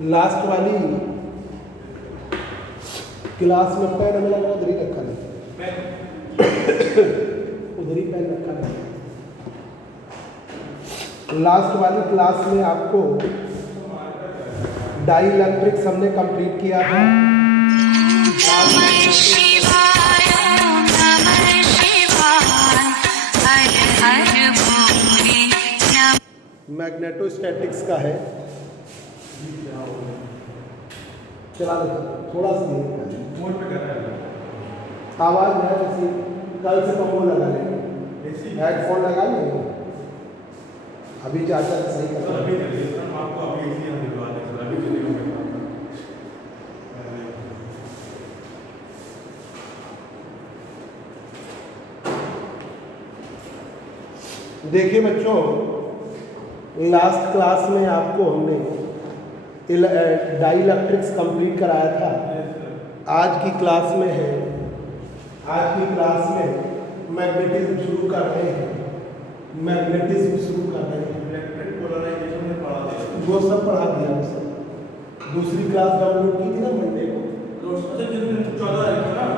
Last वाली class में pen हमें लगा उधर ही रखा नहीं, उधर ही पेन रखा नहीं। लास्ट वाली क्लास में आपको डाई इलेक्ट्रिक्स हमने कंप्लीट किया था। मैग्नेटोस्टैटिक्स का है, चला दो थोड़ा सा आवाज़ है जैसे कल से कम लगा लेंगे, हेडफोन लगा लेंगे अभी चाचा सही कर देखिए बच्चों, लास्ट क्लास में आपको हमने डाई इलेक्ट्रिक्स कंप्लीट कराया था। आज की क्लास में है, आज की क्लास में मैग्नेटिज्म शुरू कर रहे हैं, मैग्नेटिज्म शुरू कर रहे हैं। इलेक्ट्रिक पोलराइजेशन में पढ़ा दिया, वो सब पढ़ा दिया, वो सब दूसरी क्लास डाउनलोड की थी ना मंडे को,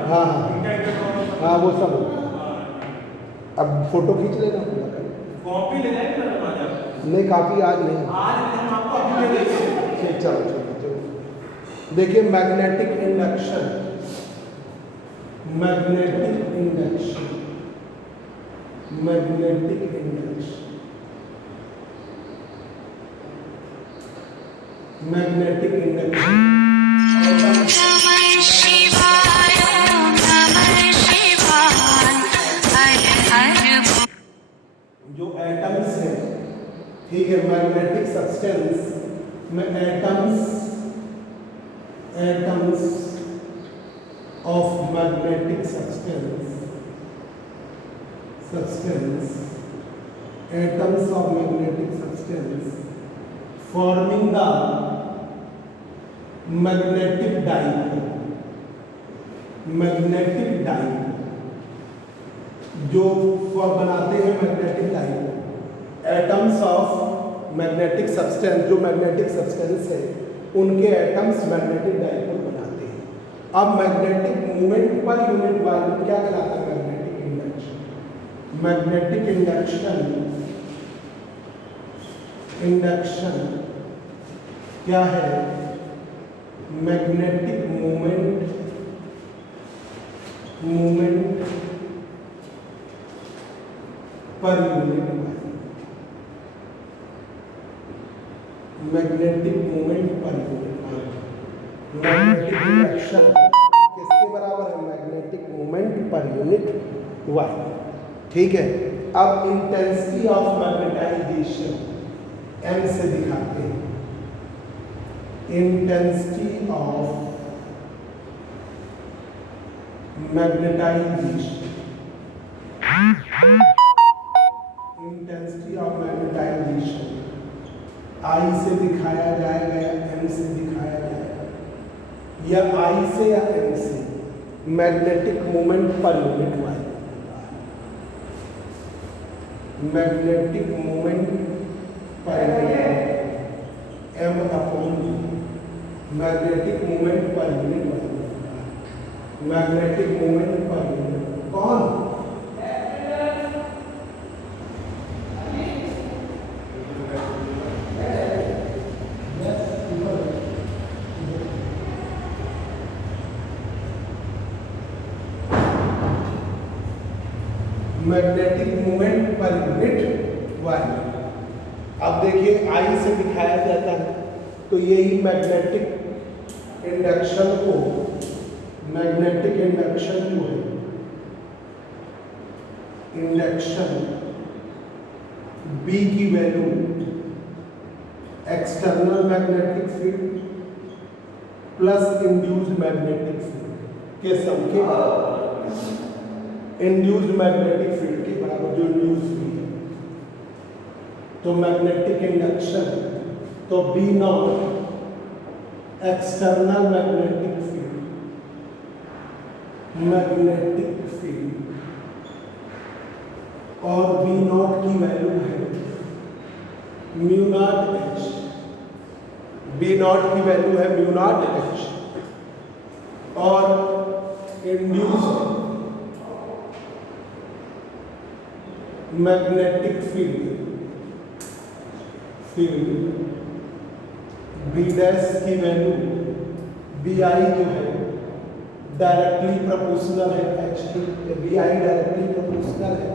हाँ हाँ हाँ वो सब। अब फोटो खींच लेना पूरा, कॉपी ले जाएंगे ना नहीं काफ़ी आज नहीं, आज हम आपको अभी ले देंगे। चलो चलो चलो देखिए, magnetic induction, magnetic induction, magnetic induction, magnetic induction. जो एटम्स है, ठीक है, मैग्नेटिक सब्सटेंस में atoms of magnetic substance atoms of magnetic substance forming the magnetic dipole, magnetic dipole जो बनाते हैं magnetic dipole, atoms of magnetic substance, जो magnetic substance है उनके एटम्स मैग्नेटिक डाइपोल बनाते हैं। अब magnetic movement per unit volume क्या कहलाता है? Magnetic induction. मैग्नेटिक इंडक्शन क्या है? Magnetic movement per unit volume, magnetic movement per unit volume. Magnetic induction किसके बराबर है? Magnetic movement per unit volume, ठीक है। अब इंटेंसिटी ऑफ मैग्नेटाइजेशन एम से दिखाते हैं। Intensity of magnetisation, intensity of magnetisation I से दिखाया जाएगा या एम से दिखाया जाएगा, या आई से या एम से। Magnetic movement per unit volume, magnetic movement per M upon magnetic movement per unit volume, magnetic movement per unit. कौन? Magnetic movement per unit volume. अब देखिए, आई से दिखाया जाता है, तो यही मैग्नेटिक इंडक्शन को, मैग्नेटिक इंडक्शन जो है, इंडक्शन बी की value external magnetic field plus induced magnetic field के सम के बराबर, इंड्यूस्ड मैग्नेटिक फील्ड के बराबर, जो इंड्यूस हुई है। तो मैग्नेटिक इंडक्शन, तो B not external magnetic field और बी नॉट की वैल्यू है mu not H, B not की वैल्यू है म्यू नॉट एच, और induce magnetic field B dash की वैल्यू बी आई जो है डायरेक्टली प्रोपोर्शनल है एच की, बी आई डायरेक्टली प्रोपोर्शनल है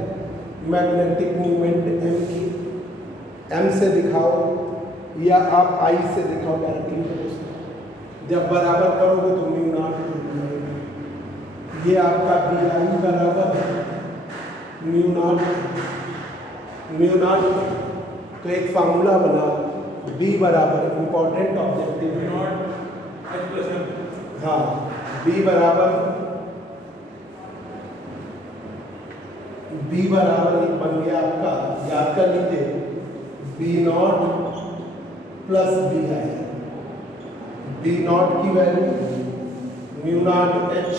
मैग्नेटिक मूवमेंट एम की। एम से दिखाओ या आप आई से दिखाओ डायरेक्टली प्रोपोर्शनल, जब बराबर करोगे तो म्यू नॉट हो जाएगा। ये आपका बी आई बराबर म्यू नॉट। तो एक फार्मूला बना, बी बराबर इंपॉर्टेंट ऑब्जेक्टिव है, हाँ, बी बराबर एक बन गया आपका, याद कर लीजिए, B not plus B I. B not की value mu not H,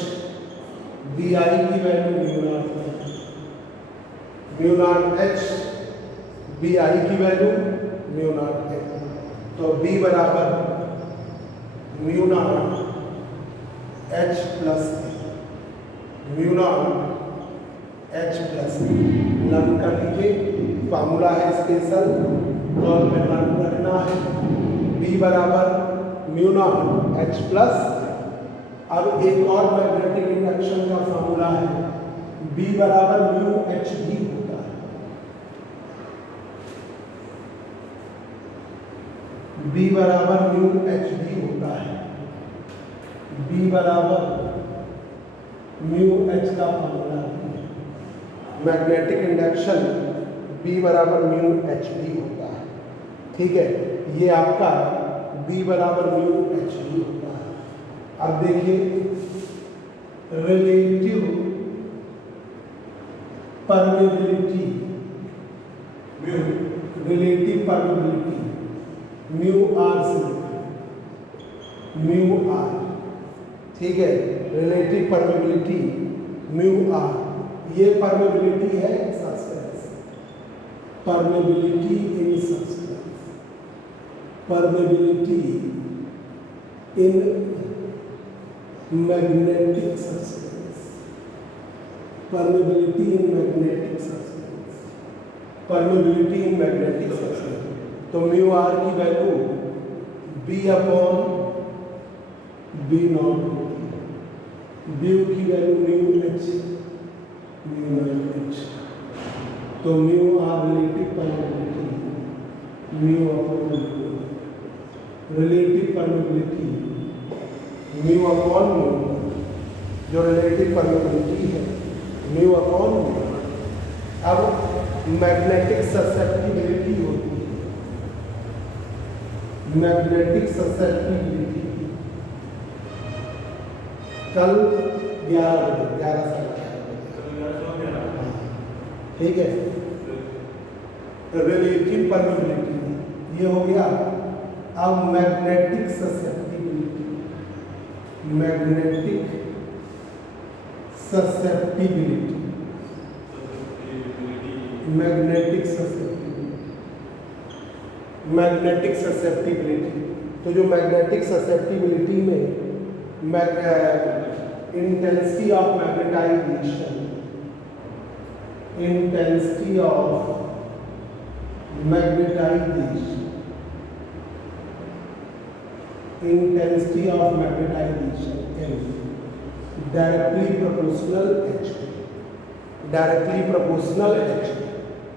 B I की value mu not H, B I की वैल्यू म्यू नॉट एच। तो बी बराबर mu not H plus mu not H plus learn कर लीजिए, formula है special और में लर्न करना है। बी बराबर म्यू नॉट एच प्लस, अब एक और मैग्नेटिक इंडक्शन का फार्मूला है, बी बराबर म्यू एच डी होता है। बी बराबर म्यू एच डी होता है, बी बराबर म्यू एच का फार्मूला मैग्नेटिक इंडक्शन, बी बराबर म्यू एच डी होता है। ठीक है, ये आपका बी बराबर म्यू एच डी होता है। अब देखिए रिलेटिव परमेबिलिटी म्यू आर से, म्यू आर, ठीक है, रिलेटिव परमेबिलिटी म्यू आर, ये परमेबिलिटी है substance, permeability in substance, permeability in magnetic substance, permeability in magnetic substance, permeability in magnetic substance. तो म्यू आर की value B upon B not होगी, B की value mu H, तो mu R relative permeability, mu upon relative permeability mu upon mu, जो relative permeability है mu upon mu. अब magnetic susceptibility होती है, मैग्नेटिक ससेप्टिबिलिटी कल 11 बजे, 11 ठीक है। रिलेटिव परमेबिलिटी ये हो गया। अब magnetic susceptibility, magnetic susceptibility, magnetic susceptibility. तो जो मैग्नेटिक ससेप्टिबिलिटी में intensity of magnetisation, intensity of magnetization, intensity of magnetization M directly proportional H, directly proportional H,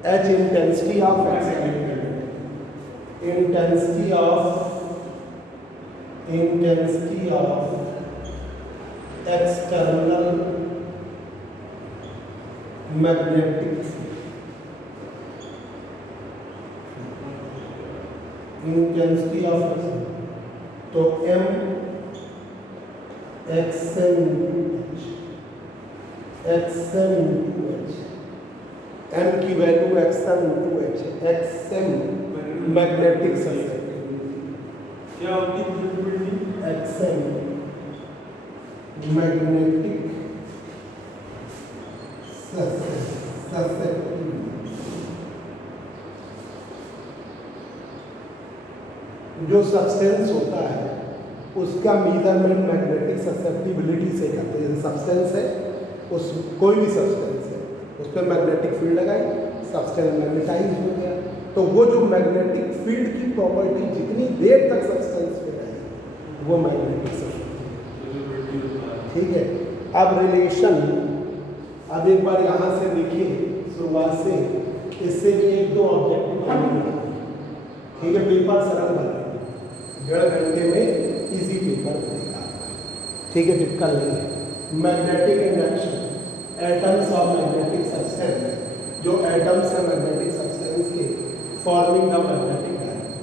H intensity of intensity of external magnetic intensity of, तो M XM into H, M की value XM into H, XM magnetic susceptibility, क्या होगी XM magnetic जो substance होता है उसका measurement magnetic susceptibility से करते हैं। सब्सटेंस है, उस कोई भी सब्सटेंस है, उस पर मैग्नेटिक फील्ड लगाई, सब्सटेंस मैग्नेटाइज हो गया, तो वो जो मैग्नेटिक फील्ड की प्रॉपर्टी जितनी देर तक सब्सटेंस पे रहेगी वो मैग्नेटिक ससेप्टिबिलिटी। ठीक है, अब रिलेशन, अब एक बार यहाँ से देखिए शुरुआत से, इससे भी एक दो ऑब्जेक्टिव बनेगा। ठीक है, पेपर सरल बनेगा, 1.5 घंटे में इजी पेपर बनेगा। ठीक है, टिपिकल नहीं है। Magnetic induction, atoms of magnetic substance, जो एटम्स है मैग्नेटिक सब्सटेंस के फॉर्मिंग द मैग्नेटिक डायपोल,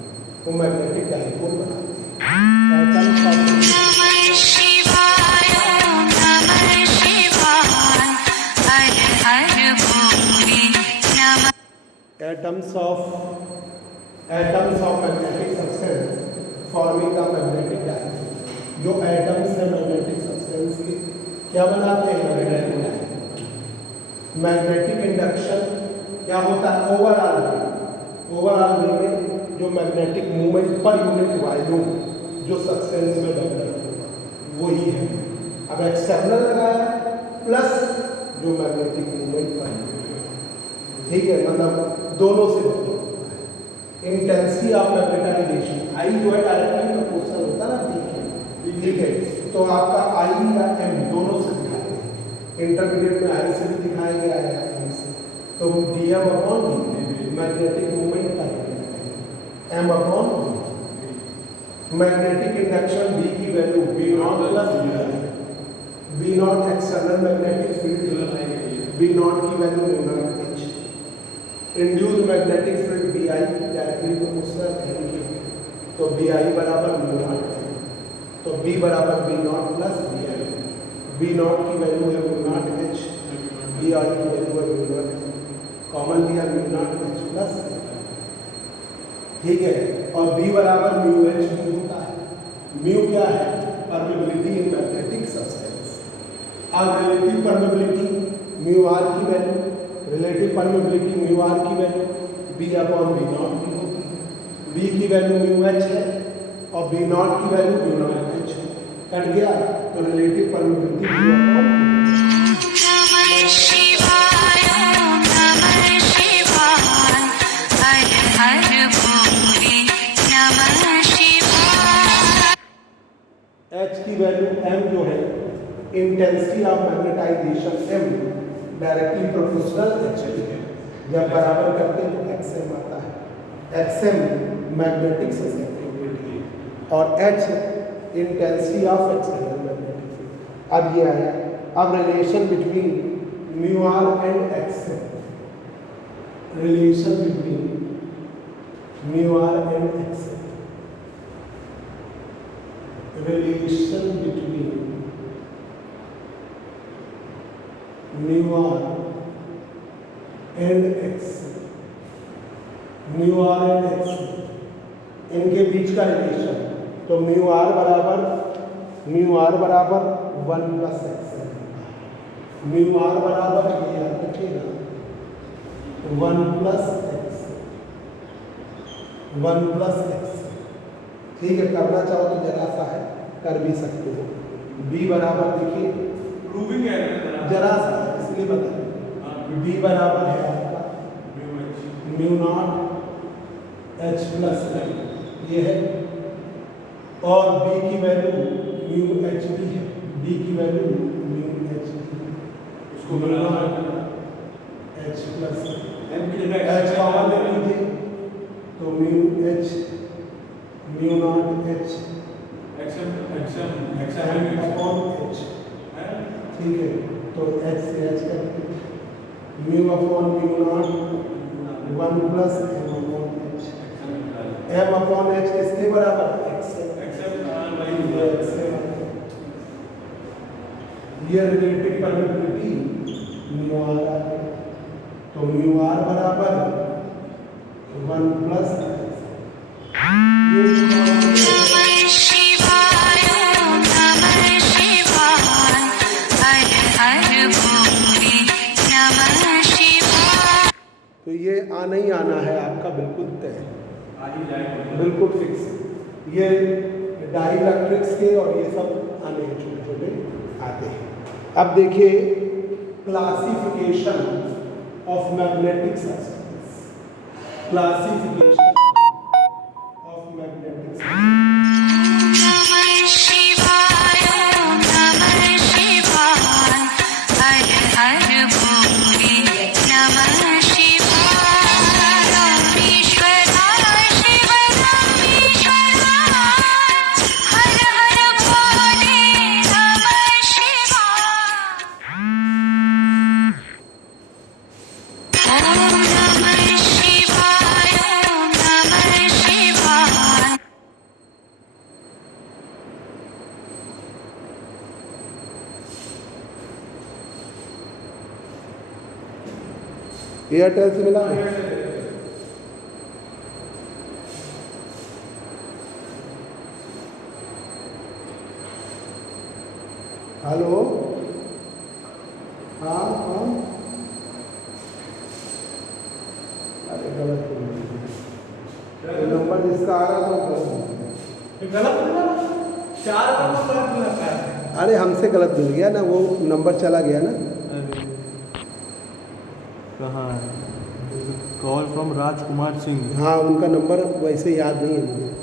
वो मैग्नेटिक डायपोल बनाते हैं। Atoms of atoms of magnetic substance forming the magnetic dipole, जो एटम्स है मैग्नेटिक सब्सटेंस के क्या बनाते हैं? Magnetic dipole. मैग्नेटिक इंडक्शन क्या होता है? ओवरऑल में जो magnetic movement per unit volume जो सब्सटेंस में डेवलप होगा वही है। अब एक्सटर्नल लगाया प्लस जो मैग्नेटिक मूवमेंट पर, ठीक है, मतलब दोनों से इंटेंसिटी ऑफ मैग्नेटाइजेशन, आई जो है डायरेक्टली प्रोपोर्शनल होता है ना, ठीक है, तो आपका आई या एम दोनों से दिखाया गया, इंटरमीडिएट में आई से भी दिखाया गया है एम से, तो D M upon D magnetic movement per M upon magnetic induction B की value B not plus B not external magnetic field, B not की value B not H, induced magnetic field B I directly proportional है, तो B I बराबर B not है, तो B बराबर B not plus B I, B not की value है B not H, B I की वैल्यू है बी नॉट, कॉमन लिया बी नॉट एच प्लस, ठीक है, और बी बराबर म्यू एच म्यू होता है। म्यू क्या है? Permeability in magnetic substance. अब रिलेटिव परमेबिलिटी म्यू आर की value, relative permeability mu are की value B upon B not की होगी, बी की वैल्यू म्यू एच है और बी नॉट की वैल्यू बी नॉट एच है, कट गया, तो relative permeability B upon H की वैल्यू एम जो है intensity of magnetisation M directly proportional H है, जब बराबर करते हैं तो एक्स एम आता है, एक्स एम मैग्नेटिक ससेप्टिबिलिटी और H intensity of external magnetic field. अब ये आया, अब relation between mu R and X M, relation between mu R and X M, relation between mu R and X, mu R and X, इनके बीच का relation, तो mu are बराबर 1 plus x, mu are बराबर ये याद रखिएगा 1 plus x, 1 plus x, ठीक है, करना चाहो तो जरा सा है, कर भी सकते हो। बी बराबर देखिए प्रूविंग है जरा सा है इसलिए बता, बी बराबर है आपका म्यू नॉट एच प्लस ये है, और बी की वैल्यू म्यू एच भी है, बी की वैल्यू म्यू एच भी, उसको बनाना एच प्लस एच कॉमन ले लीजिए, तो mu H mu not H X M upon H, ठीक है, तो एच से एच करके mu upon mu not 1 plus M upon H, M upon H किसके बराबर? एक्स, ये रिलेटिव परमेबिलिटी म्यू आर है, तो म्यू आर बराबर 1 प्लस तो ये आना ही आना है आपका, बिल्कुल तय, बिल्कुल फिक्स। ये डाइलेक्ट्रिक्स के और ये सब आने हैं, छोटे छोटे आते हैं। अब देखिए classification of magnetic substance, classification of magnetic Airtel से मिला है? हेलो, हाँ हाँ, अरे गलत नंबर जिसका आ रहा था वो गलत नंबर 4 नंबर गलत मिला है। अरे हमसे गलत मिल गया ना, वो नंबर चला गया ना। कहाँ है? Call from Rajkumar Singh. हाँ, उनका नंबर वैसे याद नहीं है मुझे।